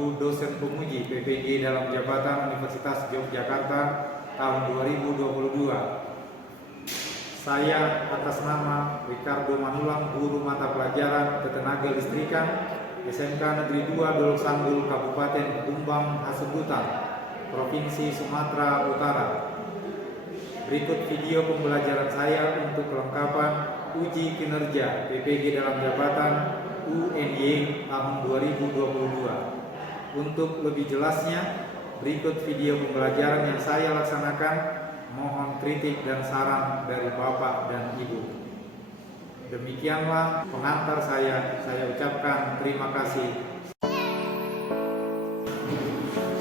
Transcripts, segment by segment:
Ibu dosen penguji PPG dalam jabatan Universitas Yogyakarta tahun 2022. Saya atas nama Ricardo Manulang, guru mata pelajaran Ketenaga Listrikan SMK Negeri 2 Dolok Sanggul, Kabupaten Tumbang Hasembutan, Provinsi Sumatera Utara. Berikut video pembelajaran saya untuk kelengkapan uji kinerja PPG dalam jabatan UNY tahun 2022. Untuk lebih jelasnya, berikut video pembelajaran yang saya laksanakan. Mohon kritik dan saran dari Bapak dan Ibu. Demikianlah pengantar saya ucapkan terima kasih.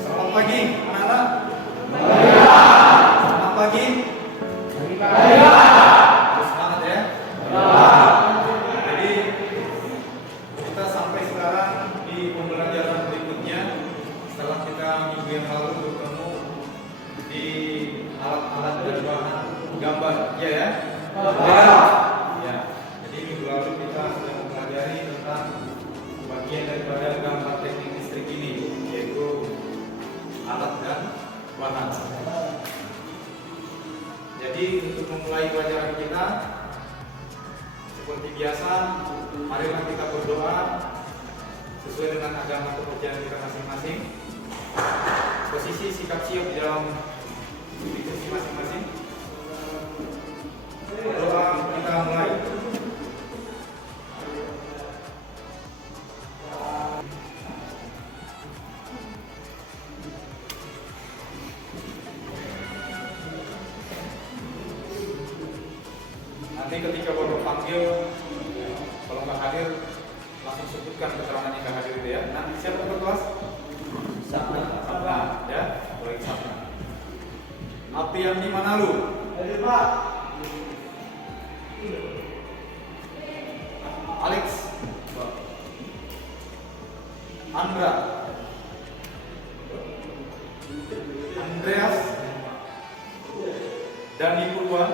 Selamat pagi, anak-anak. Selamat pagi. Semangat ya. Jadi kita sampai sekarang di pembelajaran berikutnya setelah kita minggu yang lalu bertemu di alat-alat dan bahan gambar, ya. Ya. Jadi minggu lalu kita sudah mempelajari tentang bagian daripada gambar teknik listrik ini, yaitu alat dan bahan. Jadi untuk memulai pelajaran kita, seperti biasa, marilah kita berdoa sesuai dengan agama kepercayaan kita masing-masing. Posisi sikap siap di dalam posisi masing-masing. Doa kita mulai. Nanti ketika Bapak panggil, kalau nggak hadir, langsung sebutkan keterangan yang nggak hadir itu ya. Nanti siapa berkelas? Sabna, ya, baik Sabna. Apriani Manalu. Hadir Pak. Alex. Andra. Andreas. Dani Purwa.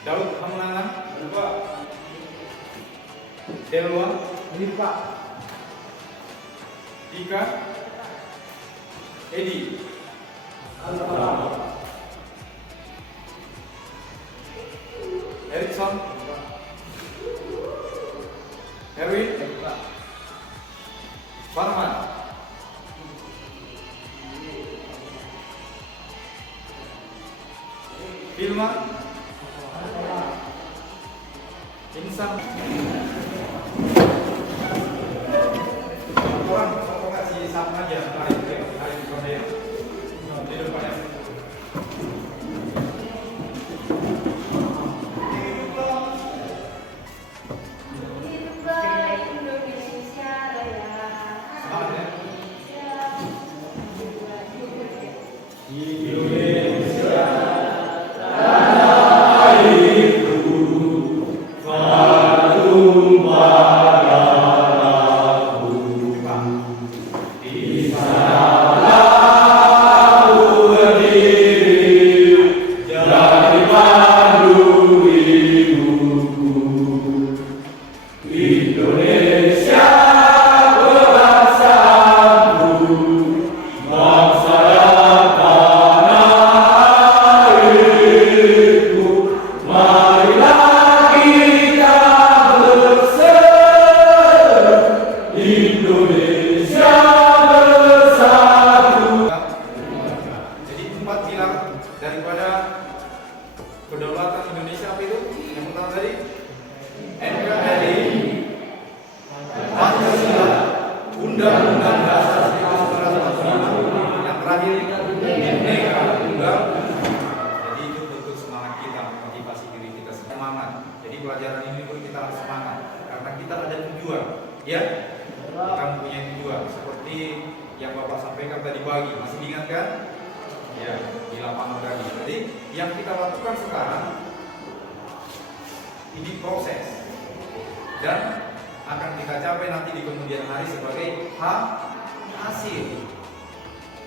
Daud Hamunangan. Delwa. Pak. Dika. Edi. Erikson. Erwin. Farman. Filma. Insan. Orang kasih sama aja hari ini di depan ya. Kedaulatan Indonesia apa itu? Yang pertama tadi NKRI, Pancasila, Undang-Undang Dasar 1945, yang terakhir Bhinneka Tunggal. Jadi itu bentuk semangat kita, motivasi diri kita semangat. Jadi pelajaran ini pun kita harus semangat karena kita ada tujuan, ya. Kita punya tujuan seperti yang Bapak sampaikan tadi pagi, masih diingat kan? Ya, di lapangan tadi. Jadi yang kita lakukan sekarang ini proses dan akan kita capai nanti di kemudian hari sebagai hasil.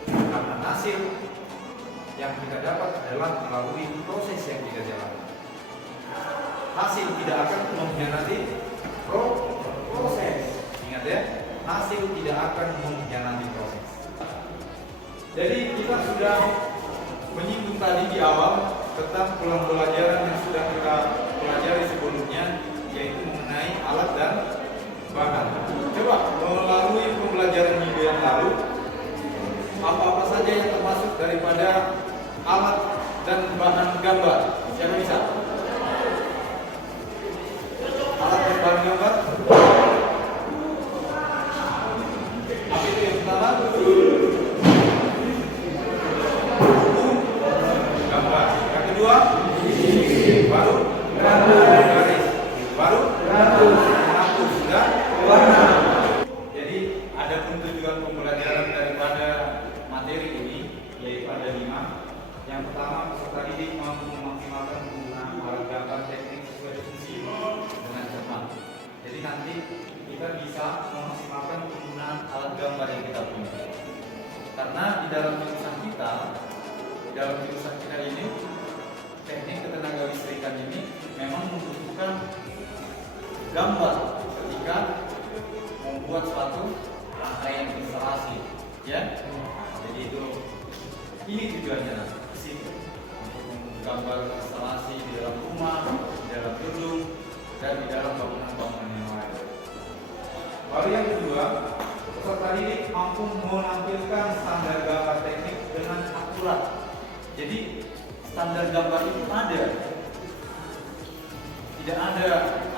Karena hasil yang kita dapat adalah melalui proses yang kita jalankan. Hasil tidak akan mengkhianati proses. ya, hasil tidak akan mengkhianati proses. Jadi kita sudah menyinggung tadi di awal tentang pembelajaran yang sudah kita pelajari sebelumnya, yaitu mengenai alat dan bahan. Coba melalui pembelajaran minggu yang lalu, apa-apa saja yang termasuk daripada alat dan bahan gambar? Siapa bisa? Alat dan bahan gambar? Apa itu yang pertama? Gambar. Yang kedua? Baru? Garis. Baru? Menghapus. Sudah? Warna. Jadi ada pun tujuan pembelajaran daripada materi ini, yaitu ada 5. Yang pertama, peserta didik mampu memaksimalkan penggunaan alat gambar teknik sesuai fungsi dengan cermat. Jadi nanti kita bisa memaksimalkan penggunaan alat gambar yang kita punya. Karena di dalam jurusan kita ini, teknik ketenaga listrikan ini memang membutuhkan gambar ketika membuat suatu rangkaian instalasi, ya. Jadi ini tujuannya nanti untuk menggambar instalasi di dalam rumah, di dalam gedung, dan di dalam bangunan-bangunan yang lain. Lalu yang kedua, peserta didik mampu menampilkan standar gambar teknik dengan akurat. Jadi standar gambar itu ada, tidak ada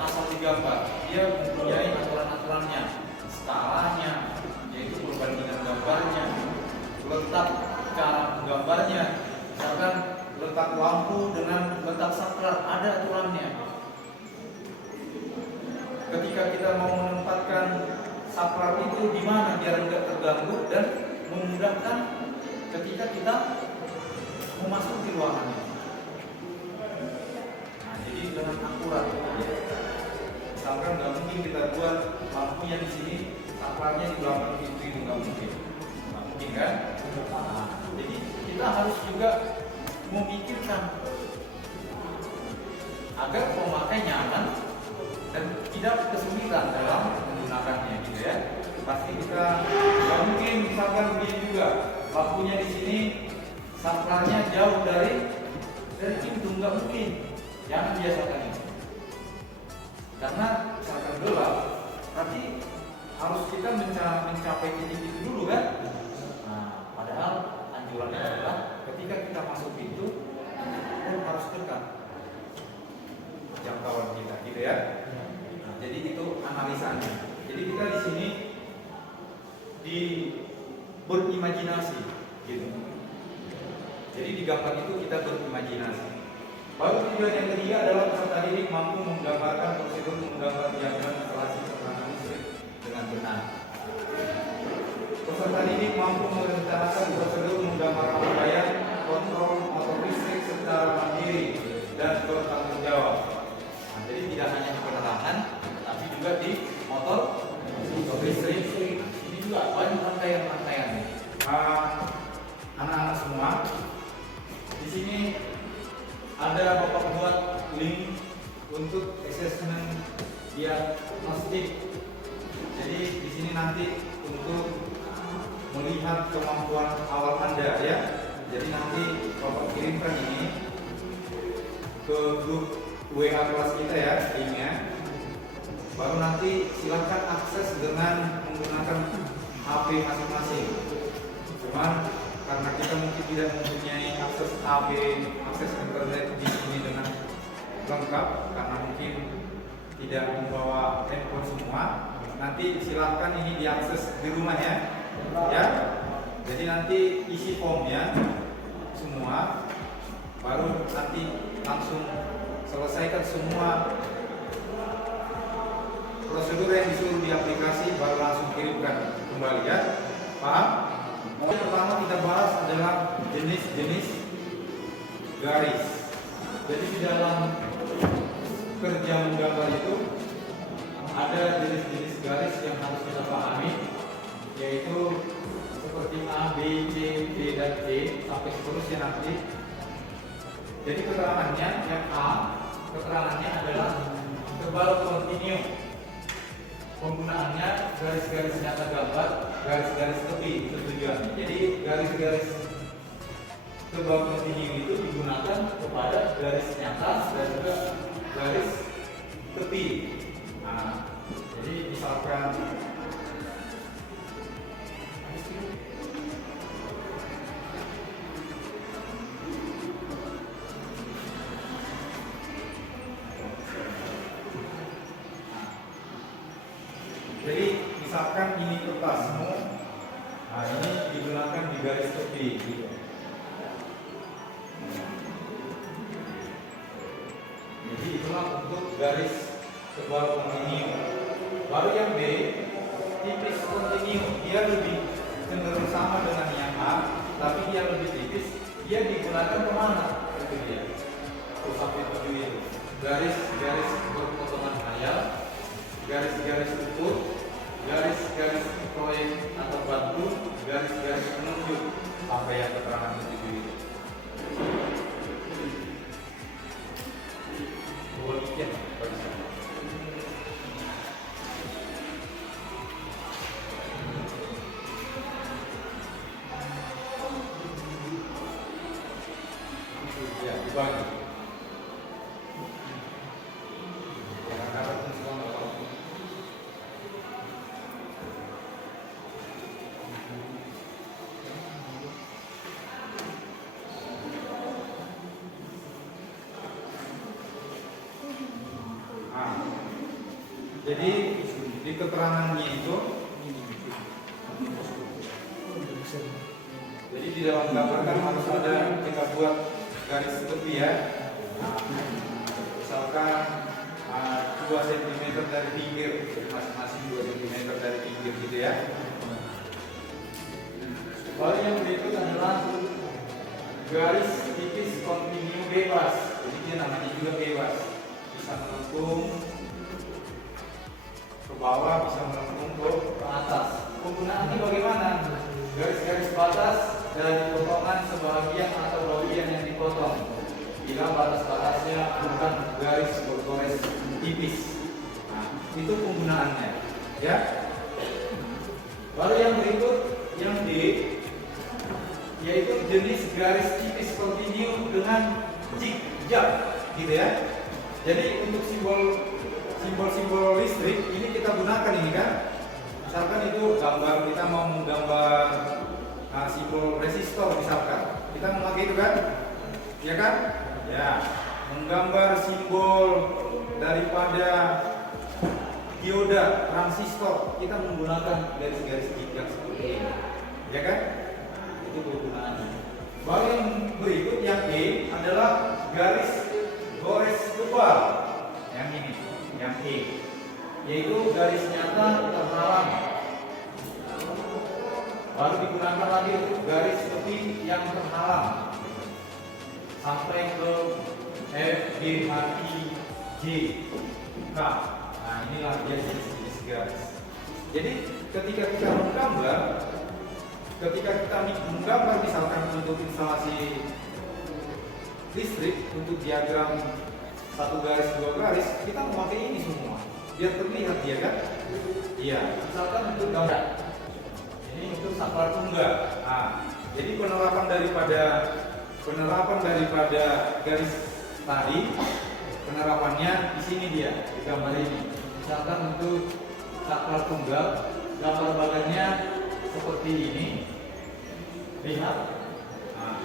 asal digambar. Dia mempunyai aturan-aturannya, skalanya, yaitu perbandingan gambarnya, letak cara menggambarnya, misalkan letak lampu dengan letak saklar, ada aturannya. Ketika kita mau menempatkan saklar itu di mana biar tidak terganggu dan memudahkan ketika kita memasuki ruangan ini. Nah, jadi dengan akurat. Misalkan nggak mungkin kita buat lampunya di sini, saklarnya di belakang pintu, itu nggak mungkin kan? Nah, jadi kita harus juga memikirkan agar pemakai nyaman dan tidak kesulitan dalam menggunakannya, gitu ya. Pasti kita nggak mungkin misalkan begini juga, lampunya di sini, saklarnya jauh dari pintu, nggak mungkin. Jangan biasakan ini. Karena misalkan gelap, tapi harus kita mencapai titik itu dulu kan. Nah, padahal anjurannya adalah ketika kita masuk pintu, pun harus dekat jangkauan kita, gitu ya. Nah, jadi itu analisanya. Jadi kita di sini berimajinasi, gitu. Jadi di gambar itu kita berimajinasi. Lalu tujuan yang ketiga adalah peserta didik mampu menggambarkan prosedur menggambar diagram instalasi peralatan listrik dengan benar. Peserta didik mampu merencanakan prosedur menggambar rangkaian kontrol motor listrik secara mandiri dan bertanggung jawab. Nah, jadi tidak hanya di penerangan, tapi juga di motor listrik. Ini juga banyak rangkaian-rangkaian. Anak-anak semua, di sini ada Bapak buat link untuk assessment diagnostik. Jadi di sini nanti untuk melihat kemampuan awal Anda, ya. Jadi nanti Bapak kirimkan ini ke grup WA kelas kita, ya, linknya. Baru nanti silakan akses dengan menggunakan HP masing-masing. Cuman karena kita mungkin tidak mempunyai akses HP, akses internet di sini dengan lengkap, karena mungkin tidak membawa handphone semua. Nanti silahkan ini diakses di rumah, ya. Jadi nanti isi formnya semua, baru nanti langsung selesaikan semua prosedur yang disuruh di aplikasi, baru langsung kirimkan kembali, ya. Paham? Yang pertama kita bahas adalah jenis-jenis garis. Jadi di dalam kerja menggambar itu ada jenis-jenis garis yang harus kita pahami, yaitu seperti A, B, C, D, dan E sampai seterusnya nanti. Jadi keterangannya yang A, keterangannya adalah tebal kontinu. penggunaannya garis-garis nyata gambar, garis-garis tepi itu tujuannya. Jadi garis-garis tebal kontinu itu digunakan kepada garis nyata dan juga garis tepi. Nah, jadi misalkan ini kertasmu, nah ini digunakan di garis tepi gitu. Jadi itulah untuk garis tebal kontinu. Baru yang B, tipis kontinu, dia lebih cenderung sama dengan yang A, tapi dia lebih tipis. Dia digunakan kemana? Itu dia. Terus sampai 7 itu. Garis-garis berpotongan hayal, garis-garis ukur, garis-garis proyek atau batu, garis-garis penunjuk, sampai yang keterangan 7 itu. Dua dikit, ya, dibagi. Jadi di keterangannya itu, jadi di dalam gambar kan harus ada kita buat garis tepi ya. Misalkan 2 cm dari pinggir, masing-masing 2 cm dari pinggir gitu ya. Lalu yang berikut adalah garis tipis kontinu bebas. Jadi dia namanya juga bebas, bisa melengkung ke bawah, bisa melengkung ke atas. Penggunaannya bagaimana? Garis-garis batas dari potongan sebagian atau bagian yang dipotong bila batas-batasnya bukan garis bergores tipis. Nah, itu penggunaannya ya. Baru yang berikut, yang D, yaitu jenis garis tipis kontinu dengan zigzag gitu ya. Jadi untuk simbol-simbol listrik ini kita gunakan ini kan. Misalkan itu gambar, kita mau menggambar simbol resistor misalkan, kita memakai itu kan, ya kan? Ya, menggambar simbol daripada dioda transistor, kita menggunakan garis-garis zigzag seperti ini, ya kan? Itu kegunaannya. Baru yang berikut yang E adalah garis gores tebal, yang ini, yang E, yaitu garis nyata terhalang. Baru digunakan lagi untuk garis tepi yang terhalang sampai ke F, G, H, I, J, K. Nah inilah dia jenis garis. Jadi ketika kita menggambar misalkan untuk instalasi listrik, untuk diagram 1 garis 2 garis, kita memakai ini semua biar terlihat dia kan. Iya, misalkan untuk gambar ini untuk saklar tunggal. Nah, jadi penerapan daripada garis tadi, penerapannya di sini dia, di gambar ini. Misalkan untuk saklar tunggal, gambar bagannya seperti ini. Lihat. Nah,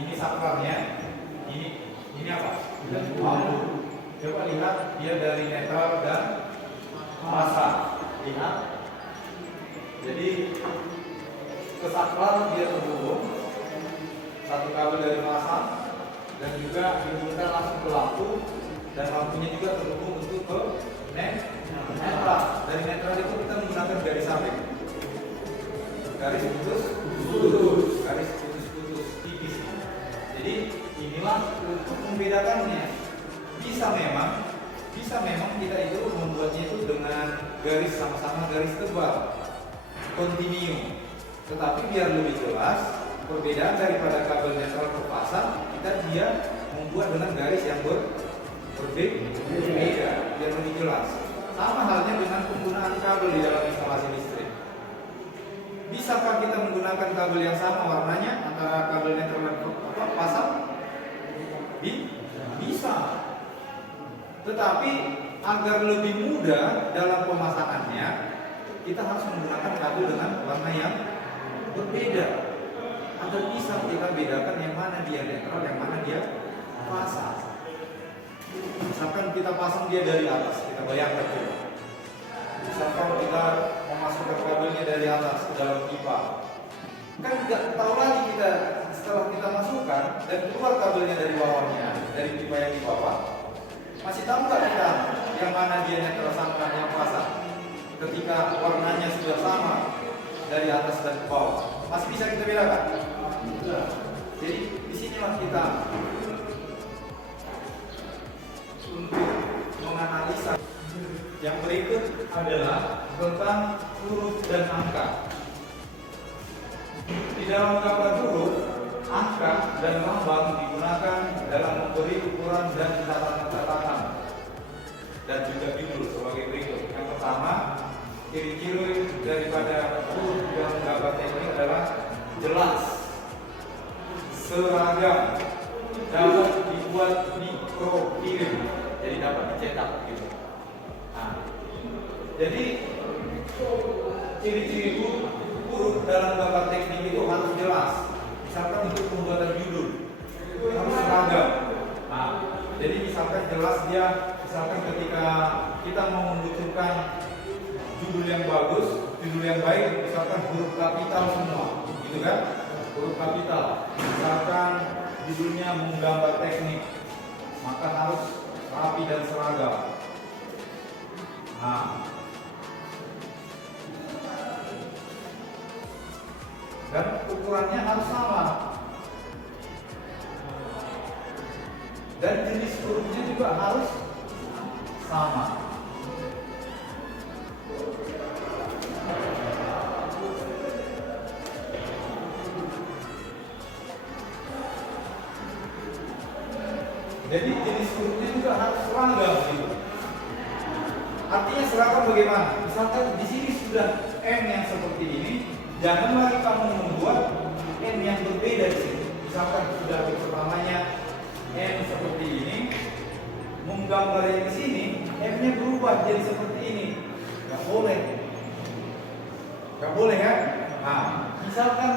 ini saklarnya. Ini apa? Lampu. Coba lihat dia dari netral dan fasa. Lihat. Jadi ke saklar dia terhubung satu kabel dari fasa dan juga dihubungkan langsung ke lampu, dan lampunya juga terhubung untuk ke netral. Dari netral itu kita menggunakan garis samping, garis putus, garis putus tipis. Jadi inilah untuk membedakannya. Bisa memang kita itu membuatnya itu dengan garis sama-sama garis tebal kontinu, tetapi biar lebih jelas perbedaan daripada kabel netral ke fasa, dia membuat dengan garis yang berbeda biar lebih jelas. Sama halnya dengan penggunaan kabel di dalam instalasi listrik. Bisakah kita menggunakan kabel yang sama warnanya antara kabel netral dan pasang? Bisa. Tetapi agar lebih mudah dalam pemasangannya, kita harus menggunakan kabel dengan warna yang berbeda. Agar bisa kita bedakan yang mana dia netral, yang mana dia pasang. Misalkan kita pasang dia dari atas, kita bayangkan coba. Misalkan kita memasukkan kabelnya dari atas ke dalam pipa, kan nggak tahu lagi kita setelah kita masukkan dan keluar kabelnya dari bawahnya, dari pipa yang di bawah, masih tahu nggak kita yang mana dia netral sama yang pasang? Ketika warnanya sudah sama dari atas dan ke bawah, masih bisa kita bedakan? Jadi disinilah kita untuk menganalisa. Yang berikut adalah tentang huruf dan angka. Di dalam gambar huruf, angka dan lambang digunakan dalam memberi ukuran dan catatan dan juga judul sebagai berikut. Yang pertama, ciri-ciri daripada huruf dalam gambar teknik adalah jelas, seragam, dapat dibuat mikrokirim, jadi dapat dicetak gitu. Nah, jadi ciri-ciri huruf dalam gambar teknik itu harus jelas. Misalkan untuk pembuatan judul harus seragam. Nah, jadi misalkan jelas dia, misalkan ketika kita mau menunjukkan judul yang bagus, judul yang baik, misalkan huruf kapital semua, gitu kan? Huruf kapital. Misalkan judulnya menggambar teknik, maka harus rapi dan seragam. Nah, dan ukurannya harus sama. Dan jenis hurufnya juga harus sama. Jadi jenis hurufnya juga harus seragam gitu. Artinya seragam bagaimana? Misalkan di sini sudah M yang seperti ini, jangan lagi kamu membuat M yang berbeda di sini. Misalkan sudah di pertamanya M seperti ini, menggambar yang di sini M-nya berubah jadi seperti ini. Gak boleh. Gak boleh kan? Nah, misalkan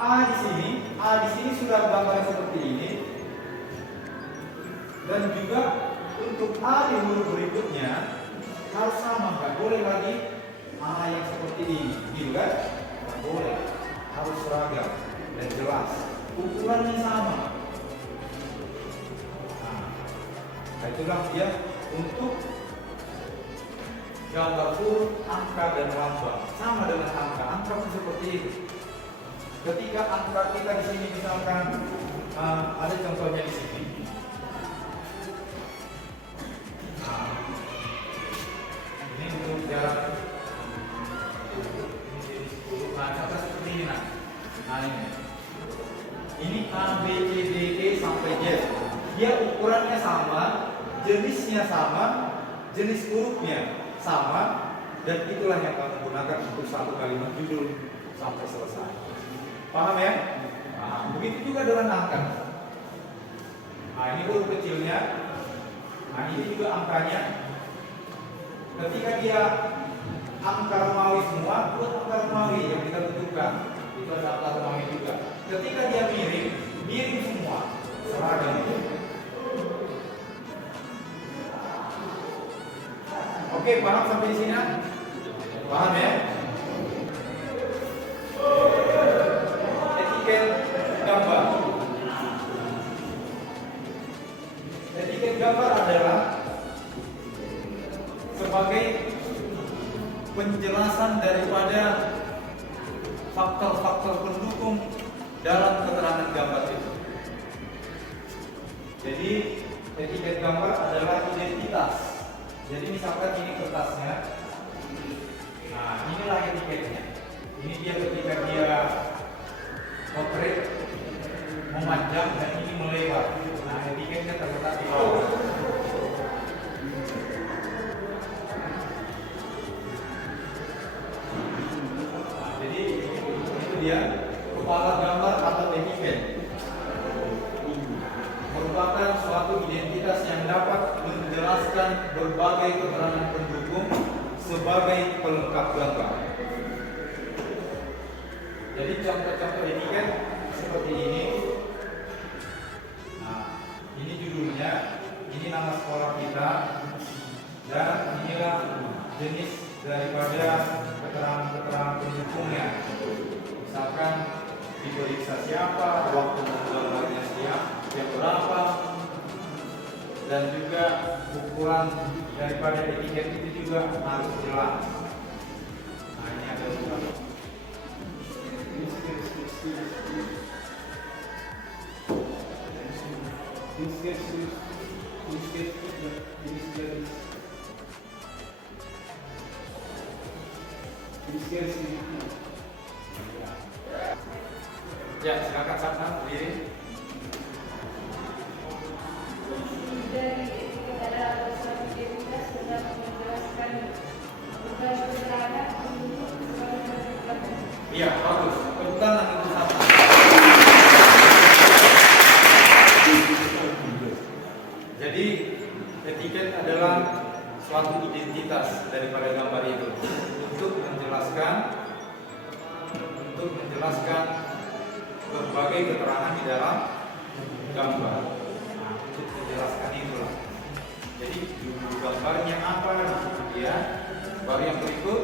A di sini sudah gambarnya seperti ini. Dan juga untuk A di huruf berikutnya harus sama, nggak boleh lagi A yang seperti ini, gitu kan? Nggak boleh, harus seragam dan jelas, ukurannya sama. Nah, itulah dia untuk gambar huruf, angka dan lambang. Sama dengan angka pun seperti itu. Ketika angka kita di sini misalkan ada contohnya di sini. Ini untuk jarak. Nah, contoh seperti ini nah. Nah ini A, B, C, D, E sampai Z. Dia ukurannya sama, jenisnya sama, jenis hurufnya sama, dan itulah yang kamu gunakan untuk satu kalimat judul sampai selesai. Paham ya? Nah, begitu juga dengan angka. Nah, ini huruf kecilnya. Nah, ini juga angkanya. Ketika dia angka Romawi semua, buat angka Romawi yang kita tentukan. Itu ada angka Romawi juga. Ketika dia mirip semua, seragam itu. Oke, paham sampai di sini? Paham ya? Etiket gambar. Etiket gambar adalah sebagai penjelasan daripada faktor-faktor pendukung dalam keterangan gambar itu. Jadi etiket gambar adalah identitas. Jadi misalkan ini kertasnya. Nah, inilah etiketnya. Ini dia ketika dia potret memanjang dan ini melebar. Nah, etiketnya terletak di bawah. dia kepala gambar atau etiket. Merupakan suatu identitas yang dapat menjelaskan berbagai keterangan pendukung sebagai pelengkap gambar. Jadi contoh-contoh etiket seperti ini. Nah, ini judulnya, ini nama sekolah kita, dan inilah jenis daripada keterangan-keterangan pendukungnya. Misalkan diperiksa siapa, waktu menggambarnya jam berapa, dan juga ukuran daripada etiket itu juga harus jelas. Nah, ini ada beberapa. Ya, silakan Sabna berdiri. Dari etiket adalah suatu identitas yang dapat menjelaskan berbagai keterangan pendukung sebagai pelengkap. Iya, bagus. Tepuk tangan untuk Sabna. Jadi etiket adalah suatu identitas daripada gambar itu untuk menjelaskan berbagai keterangan di dalam gambar. Nah, untuk menjelaskan itulah. Jadi judul gambarnya apa di situ dia. Baru yang berikut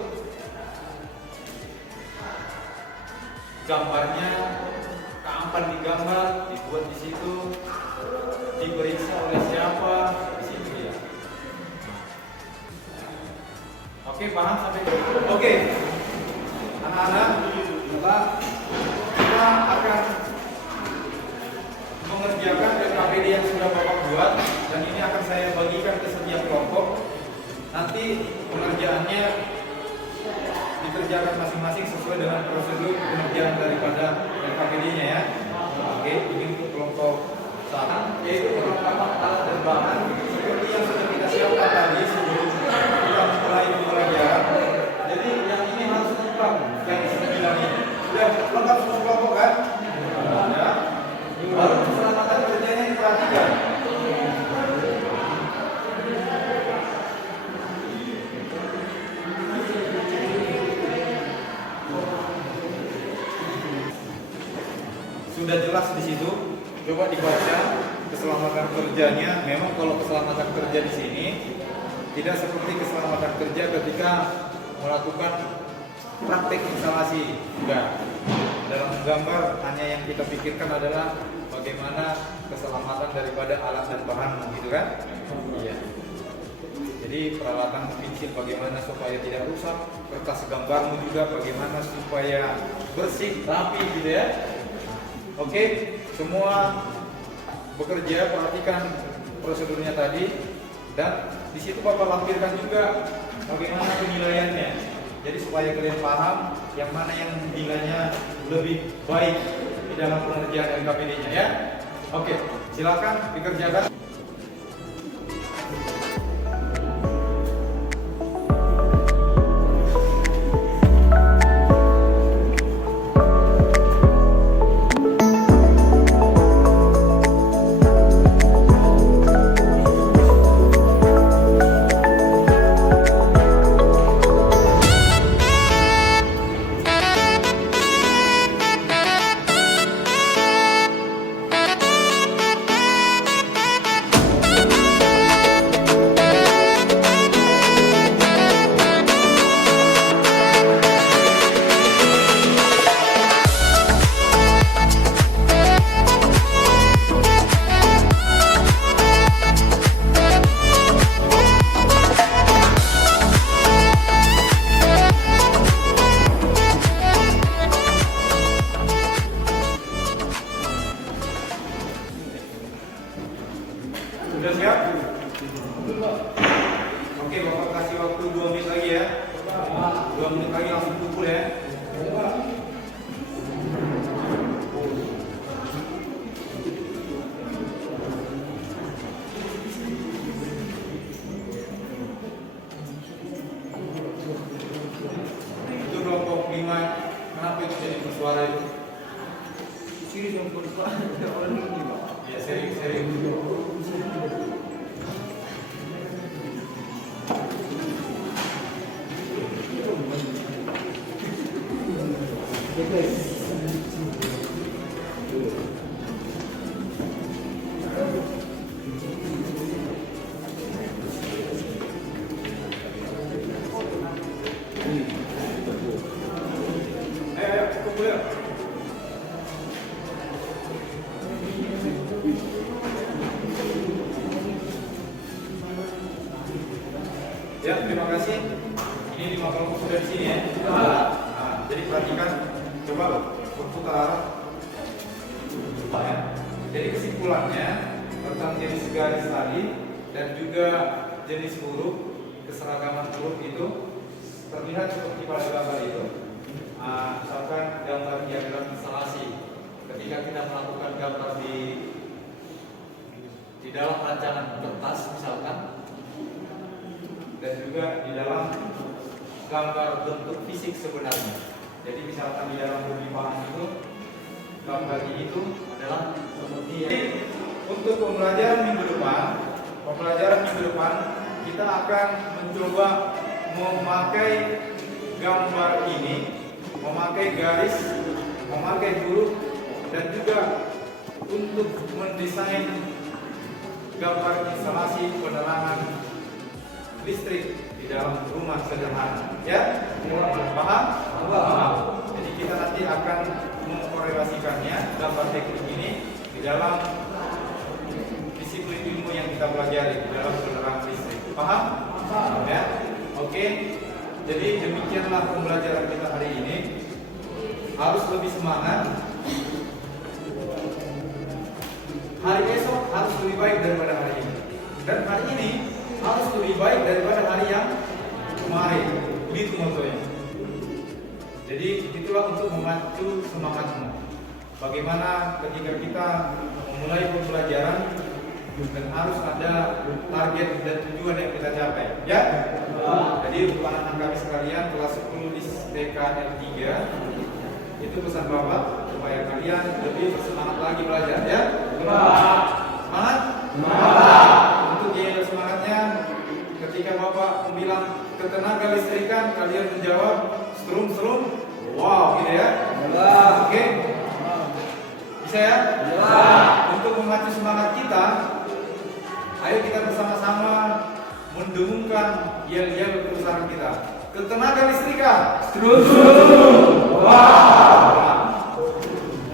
gambarnya kapan digambar, dibuat di situ, diperiksa oleh siapa, di situ ya. Oke, paham sampai ini? Oke, anak-anak, kita akan mengerjakan SKPD yang sudah Bapak buat, dan ini akan saya bagikan ke setiap kelompok. Nanti pengerjaannya dikerjakan masing-masing sesuai dengan prosedur pengerjaan daripada SKPD-nya ya. Oke, ini untuk kelompok 1, yaitu perlengkapan alat dan bahan seperti yang sudah kita siapkan tadi sebelum kita mulai pembelajaran. Jadi yang ini harus lengkap, yang 9 ini sudah lengkap semua kelompok kan? Ya. Baru keselamatan kerjanya diperhatikan. Sudah jelas di situ. Coba dibaca keselamatan kerjanya. Memang kalau keselamatan kerja di sini tidak seperti keselamatan kerja ketika melakukan praktek instalasi. Enggak. Dalam menggambar hanya yang kita pikirkan adalah bagaimana keselamatan daripada alat dan bahan, gitu kan? Iya. Jadi peralatan pensil bagaimana supaya tidak rusak, kertas gambarmu juga bagaimana supaya bersih, rapi, gitu ya. Oke, semua bekerja, perhatikan prosedurnya tadi, dan di situ Bapak lampirkan juga bagaimana penilaiannya. Jadi supaya kalian paham yang mana yang nilainya lebih baik di dalam pengerjaan LKPD-nya ya. Oke, silakan dikerjakan. Sudah siap? Oke, Bapak kasih waktu 2 menit lagi ya. 2 menit lagi langsung kumpul ya. Itu kelompok 5. Kenapa itu jadi persoalan? suara itu. Sini yang bersuara orang ini, Pak. Ya, sering. Ayo, kumpul ya. Ya, terima kasih. Ini 5 kelompok sudah di sini ya. Nah, jadi perhatikan, coba berputar. Ya. Jadi kesimpulannya tentang jenis garis tadi dan juga jenis huruf, keseragaman huruf itu terlihat seperti pada gambar itu. Misalkan gambar diagram instalasi, ketika kita melakukan gambar di dalam rancangan kertas misalkan, dan juga di dalam gambar bentuk fisik sebenarnya. Jadi misalkan di dalam bumi paham itu gambar ini itu adalah seperti ini. Untuk pembelajaran minggu depan kita akan mencoba memakai gambar ini, memakai garis, memakai huruf, dan juga untuk mendesain gambar instalasi penerangan listrik di dalam rumah sederhana. Ya, paham? Paham. Jadi kita nanti akan mengkorelasikannya gambar teknik ini di dalam disiplin ilmu yang kita pelajari di dalam penerangan listrik. Paham? Paham. Ya. Oke. Jadi demikianlah pembelajaran kita hari ini. Harus lebih semangat. Hari esok harus lebih baik daripada hari ini. Dan hari ini harus lebih baik daripada hari yang kemarin. Begitu motonya. Jadi itulah untuk memacu semangatmu. Bagaimana ketika kita memulai pembelajaran dan harus ada target dan tujuan yang kita capai. Ya. Jadi untuk anak-anak kami sekalian kelas 10 di TKL 3 itu pesan Bapak supaya kalian lebih bersemangat lagi belajar ya. Semangat? Untuk semangatnya ketika Bapak bilang ketenaga listrikan, kalian menjawab strum. Wow, gitu ya. Oke. Bisa ya? Untuk memacu semangat kita, ayo kita bersama-sama mendengungkan yel-yel perusahaan kita. Ketenaga listrikan. Strum. Wow.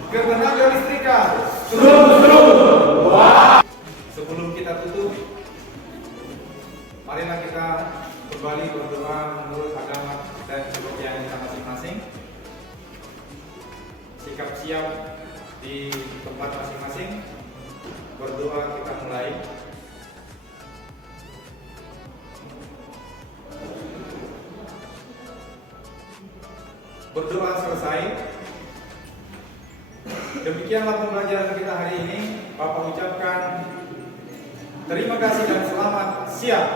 Ketenaga listrikan. Strum. Wow. Sebelum kita tutup, marilah kita kembali berdoa menurut agama dan kepercayaan kita masing-masing. Sikap siap di tempat masing-masing. Berdoa kita mulai. Berdoa selesai. Demikianlah pembelajaran kita hari ini. Bapak ucapkan terima kasih dan selamat siang.